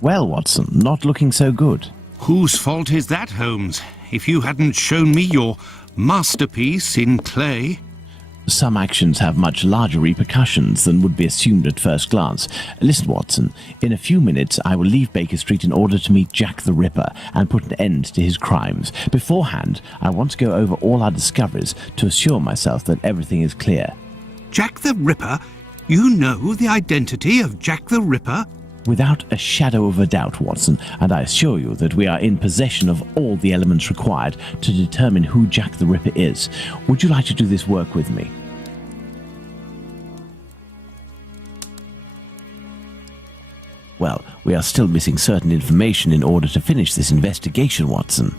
Well, Watson, not looking so good. Whose fault is that, Holmes? If you hadn't shown me your masterpiece in clay... Some actions have much larger repercussions than would be assumed at first glance. Listen, Watson, in a few minutes I will leave Baker Street in order to meet Jack the Ripper and put an end to his crimes. Beforehand, I want to go over all our discoveries to assure myself that everything is clear. Jack the Ripper? You know the identity of Jack the Ripper? Without a shadow of a doubt, Watson, and I assure you that we are in possession of all the elements required to determine who Jack the Ripper is. Would you like to do this work with me? Well, we are still missing certain information in order to finish this investigation, Watson.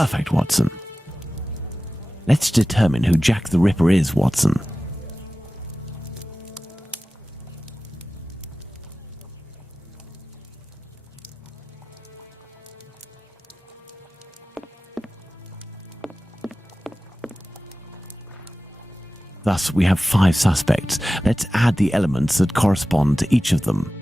Perfect, Watson. Let's determine who Jack the Ripper is, Watson. Thus, we have 5 suspects. Let's add the elements that correspond to each of them.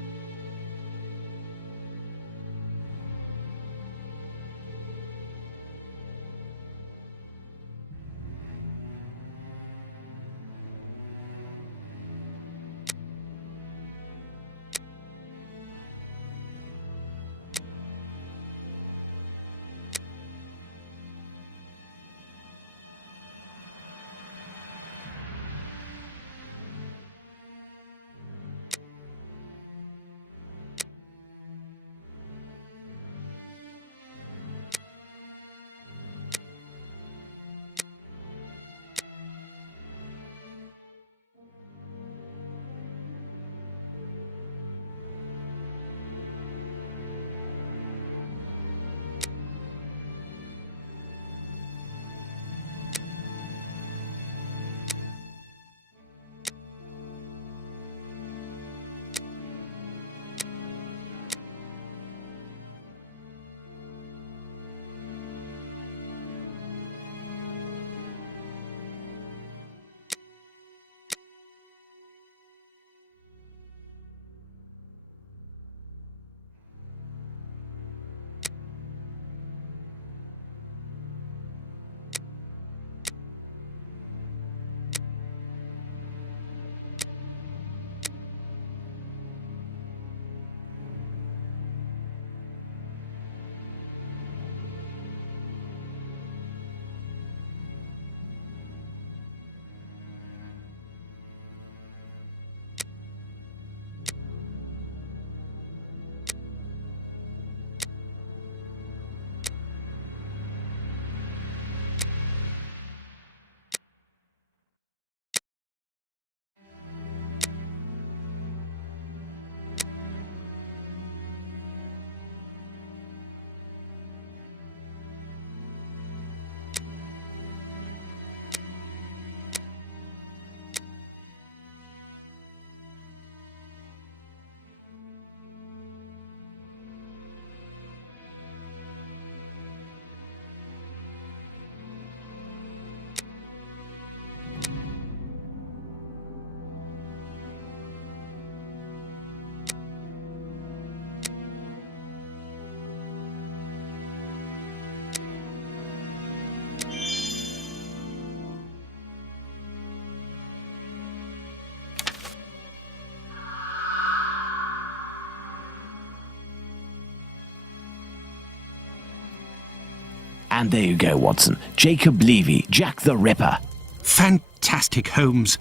And there you go, Watson. Jacob Levy, Jack the Ripper. Fantastic, Holmes.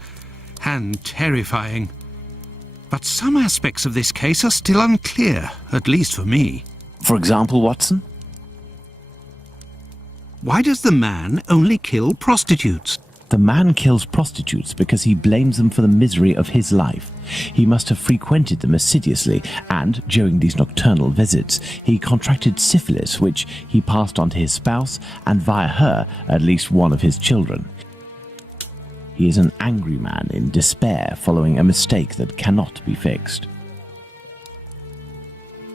And terrifying. But some aspects of this case are still unclear, at least for me. For example, Watson? Why does the man only kill prostitutes? The man kills prostitutes because he blames them for the misery of his life. He must have frequented them assiduously, and, during these nocturnal visits, he contracted syphilis, which he passed on to his spouse, and via her, at least one of his children. He is an angry man in despair following a mistake that cannot be fixed.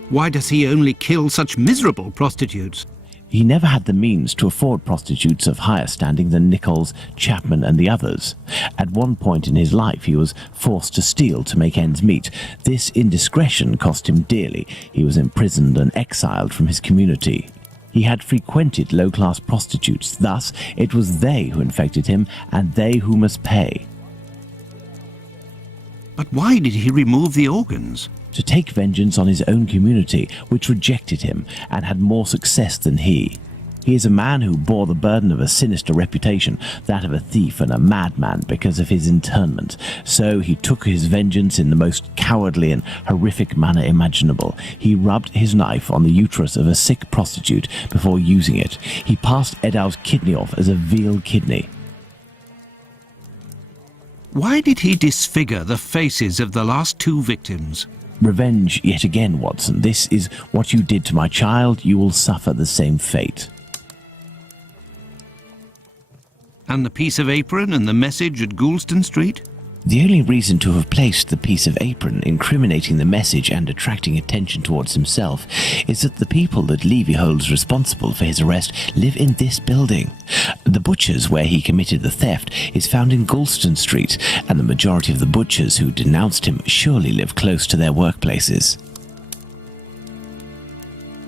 Why does he only kill such miserable prostitutes? He never had the means to afford prostitutes of higher standing than Nichols, Chapman and the others. At one point in his life he was forced to steal to make ends meet. This indiscretion cost him dearly. He was imprisoned and exiled from his community. He had frequented low-class prostitutes, thus it was they who infected him and they who must pay. But why did he remove the organs? To take vengeance on his own community, which rejected him and had more success than he. He is a man who bore the burden of a sinister reputation, that of a thief and a madman, because of his internment. So he took his vengeance in the most cowardly and horrific manner imaginable. He rubbed his knife on the uterus of a sick prostitute before using it. He passed Edow's kidney off as a veal kidney. Why did he disfigure the faces of the last 2 victims? Revenge yet again, Watson. This is what you did to my child. You will suffer the same fate. And the piece of apron and the message at Goulston Street? The only reason to have placed the piece of apron incriminating the message and attracting attention towards himself is that the people that Levy holds responsible for his arrest live in this building. The butcher's where he committed the theft is found in Goulston Street, and the majority of the butchers who denounced him surely live close to their workplaces.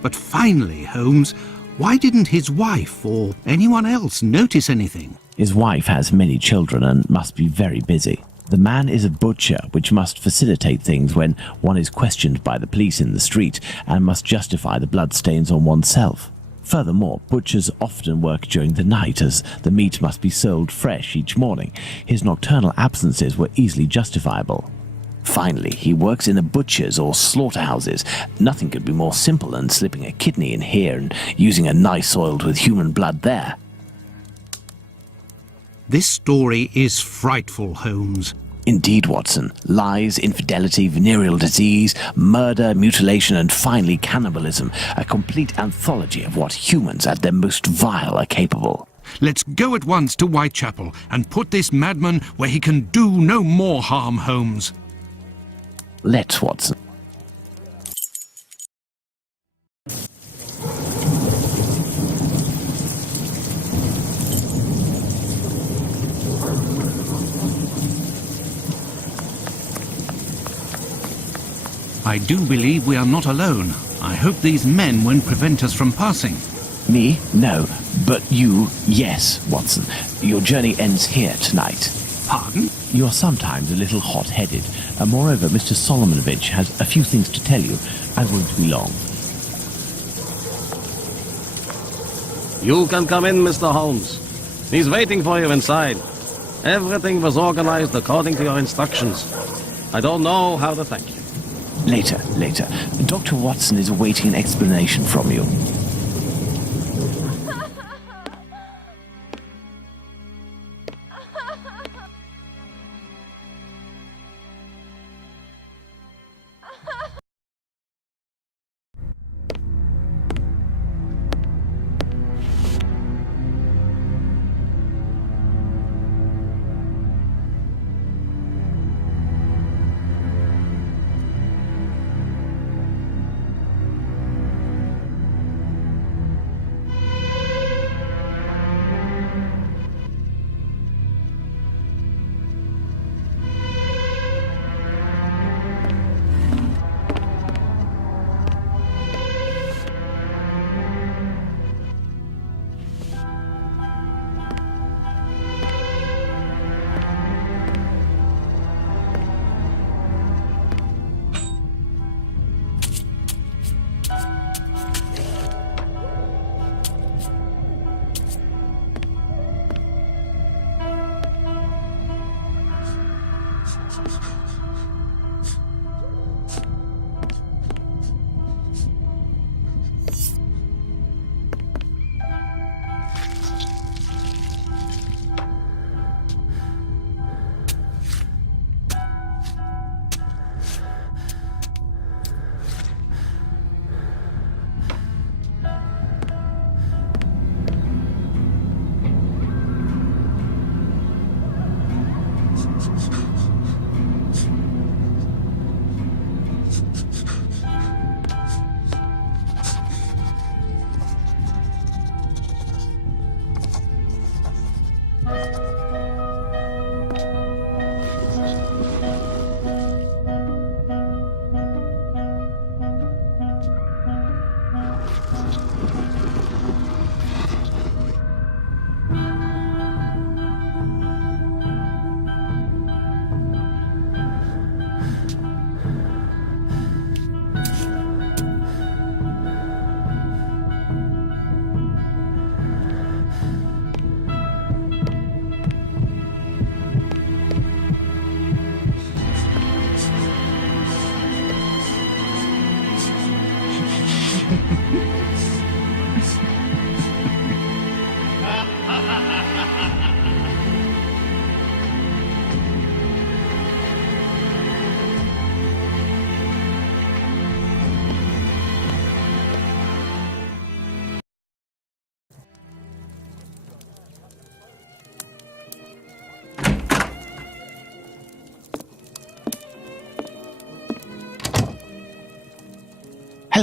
But finally, Holmes, why didn't his wife or anyone else notice anything? His wife has many children and must be very busy. The man is a butcher, which must facilitate things when one is questioned by the police in the street and must justify the bloodstains on oneself. Furthermore, butchers often work during the night as the meat must be sold fresh each morning. His nocturnal absences were easily justifiable. Finally, he works in a butcher's or slaughterhouses. Nothing could be more simple than slipping a kidney in here and using a knife oiled with human blood there. This story is frightful, Holmes. Indeed, Watson. Lies, infidelity, venereal disease, murder, mutilation, and finally cannibalism. A complete anthology of what humans at their most vile are capable. Let's go at once to Whitechapel and put this madman where he can do no more harm, Holmes. Let's, Watson. I do believe we are not alone. I hope these men won't prevent us from passing. Me? No. But you, yes, Watson. Your journey ends here tonight. Pardon? You're sometimes a little hot-headed. And moreover, Mr. Solomonovich has a few things to tell you. I won't be long. You can come in, Mr. Holmes. He's waiting for you inside. Everything was organized according to your instructions. I don't know how to thank you. Later. Dr. Watson is awaiting an explanation from you.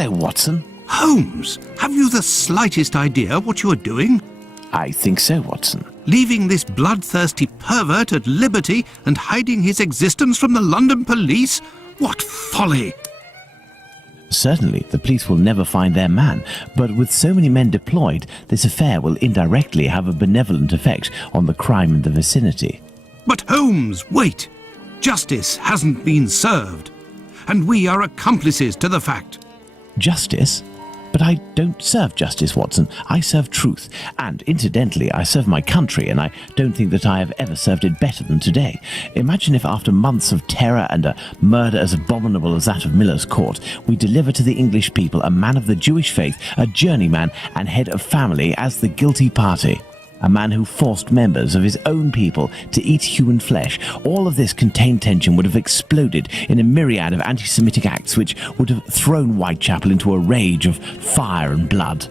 Hello, Watson. Holmes, have you the slightest idea what you are doing? I think so, Watson. Leaving this bloodthirsty pervert at liberty and hiding his existence from the London police? What folly! Certainly, the police will never find their man, but with so many men deployed, this affair will indirectly have a benevolent effect on the crime in the vicinity. But Holmes, wait! Justice hasn't been served, and we are accomplices to the fact. Justice? But I don't serve justice, Watson. I serve truth. And incidentally, I serve my country, and I don't think that I have ever served it better than today. Imagine if after months of terror and a murder as abominable as that of Miller's Court, we deliver to the English people a man of the Jewish faith, a journeyman and head of family as the guilty party. A man who forced members of his own people to eat human flesh. All of this contained tension would have exploded in a myriad of anti-Semitic acts which would have thrown Whitechapel into a rage of fire and blood.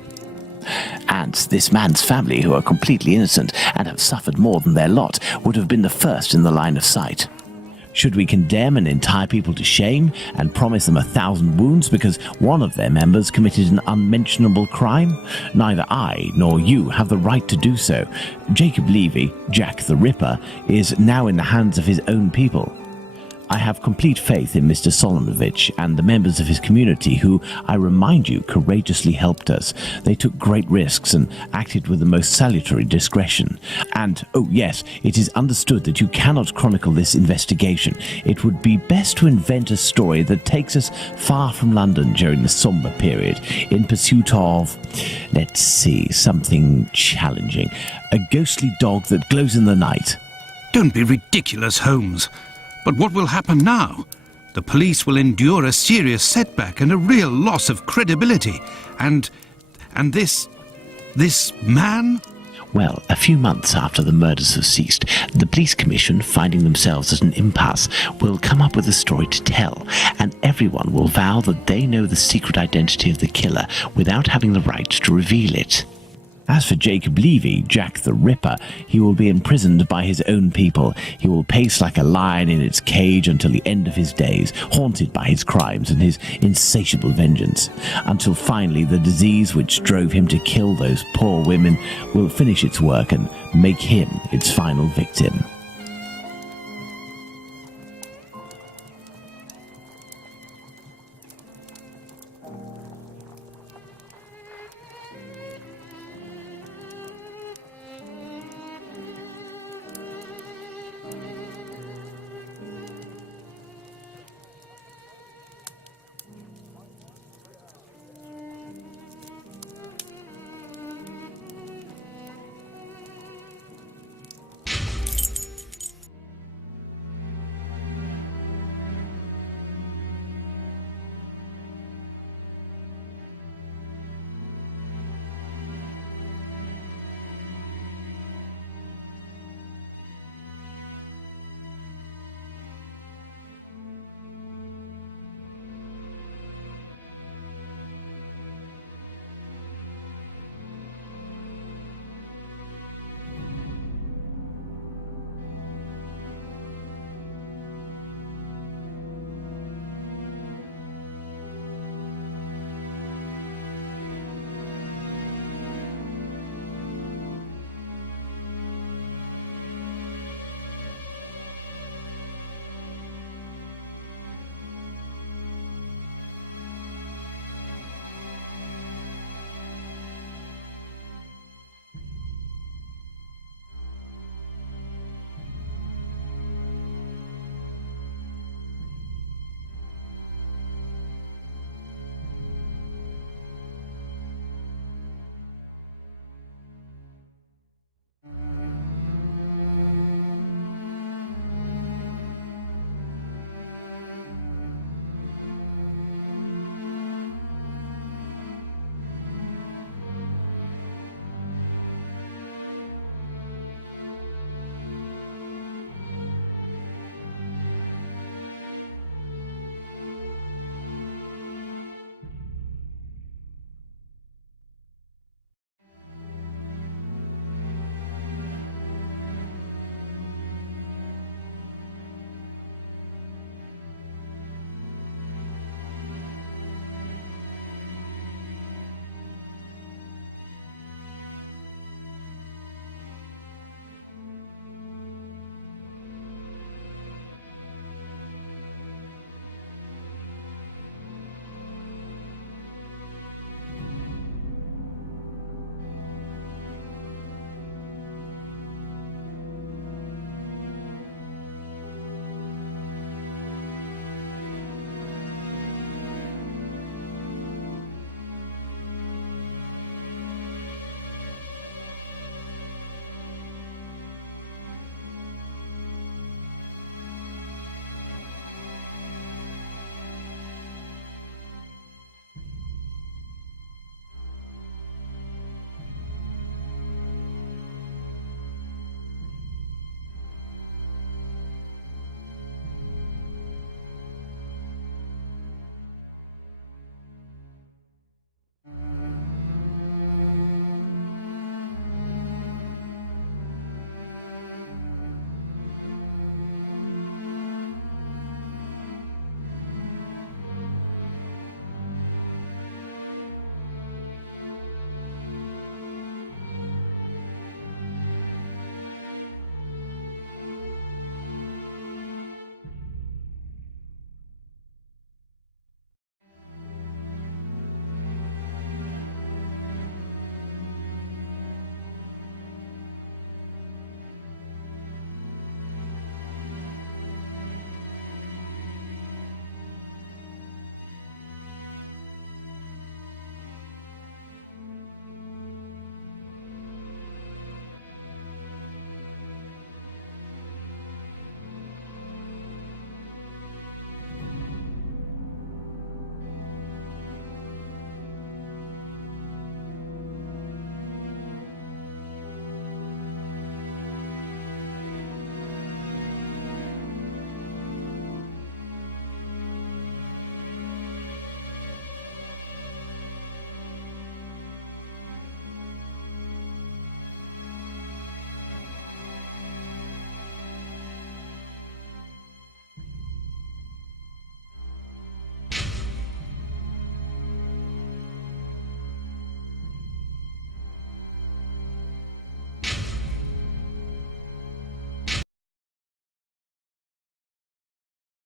And this man's family, who are completely innocent and have suffered more than their lot, would have been the first in the line of sight. Should we condemn an entire people to shame and promise them 1,000 wounds because one of their members committed an unmentionable crime? Neither I nor you have the right to do so. Jacob Levy, Jack the Ripper, is now in the hands of his own people. I have complete faith in Mr. Solonovich and the members of his community who, I remind you, courageously helped us. They took great risks and acted with the most salutary discretion. And, oh yes, it is understood that you cannot chronicle this investigation. It would be best to invent a story that takes us far from London during the somber period, in pursuit of, let's see, something challenging. A ghostly dog that glows in the night. Don't be ridiculous, Holmes. But what will happen now? The police will endure a serious setback and a real loss of credibility. And this man? Well, a few months after the murders have ceased, the police commission, finding themselves at an impasse, will come up with a story to tell, and everyone will vow that they know the secret identity of the killer without having the right to reveal it. As for Jacob Levy, Jack the Ripper, he will be imprisoned by his own people. He will pace like a lion in its cage until the end of his days, haunted by his crimes and his insatiable vengeance, until finally the disease which drove him to kill those poor women will finish its work and make him its final victim.